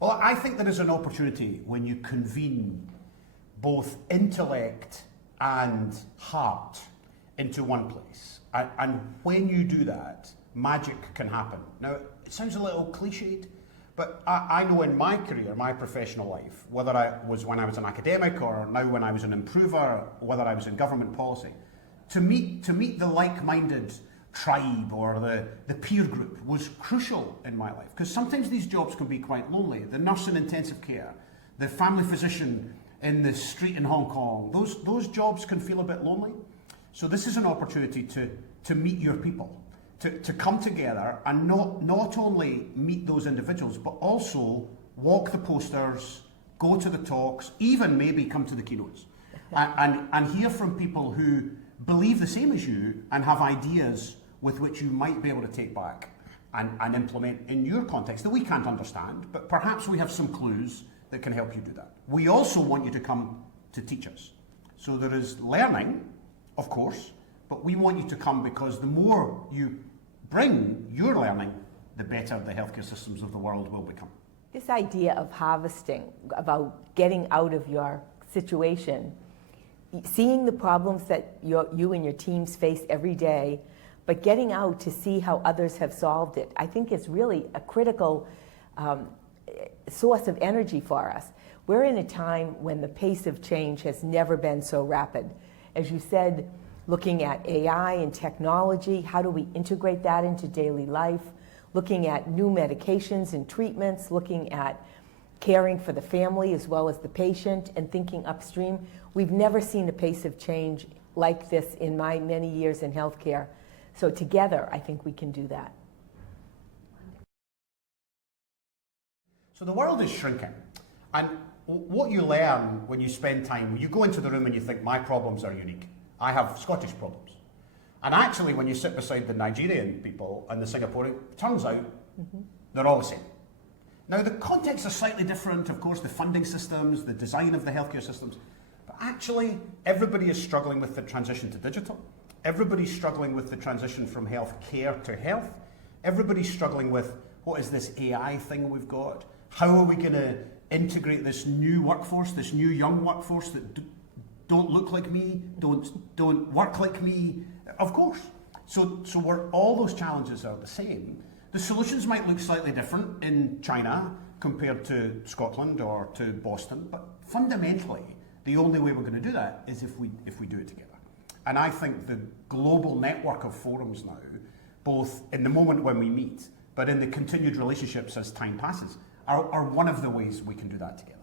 Well, I think there is an opportunity when you convene both intellect and heart into one place. And when you do that, magic can happen. Now, it sounds a little cliched, but I know in my career, my professional life, whether I was when I was an academic or now when I was an improver, whether I was in government policy, to meet the like-minded tribe or the peer group was crucial in my life. Because sometimes these jobs can be quite lonely. The nurse in intensive care, the family physician in the street in Hong Kong, those jobs can feel a bit lonely. So this is an opportunity to meet your people, to come together and not only meet those individuals, but also walk the posters, go to the talks, even maybe come to the keynotes, and hear from people who believe the same as you and have ideas with which you might be able to take back and implement in your context that we can't understand, but perhaps we have some clues that can help you do that. We also want you to come to teach us. So there is learning, of course, but we want you to come because the more you bring your learning, the better the healthcare systems of the world will become. This idea of harvesting, about getting out of your situation, seeing the problems that you and your teams face every day, but getting out to see how others have solved it, I think is really a critical source of energy for us. We're in a time when the pace of change has never been so rapid. As you said, looking at AI and technology, how do we integrate that into daily life? Looking at new medications and treatments, looking at caring for the family as well as the patient, and thinking upstream. We've never seen a pace of change like this in my many years in healthcare. So together, I think we can do that. So the world is shrinking. And what you learn when you spend time, you go into the room and you think, my problems are unique. I have Scottish problems. And actually, when you sit beside the Nigerian people and the Singaporean, it turns out they're all the same. Now, the contexts are slightly different, of course, the funding systems, the design of the healthcare systems, but actually, everybody is struggling with the transition to digital. Everybody's struggling with the transition from healthcare to health. Everybody's struggling with, what is this AI thing we've got? How are we going to integrate this new workforce, this new young workforce that don't look like me, don't work like me? Of course. So all those challenges are the same. The solutions might look slightly different in China compared to Scotland or to Boston, but fundamentally, the only way we're going to do that is if we do it together. And I think the global network of forums now, both in the moment when we meet, but in the continued relationships as time passes, are one of the ways we can do that together.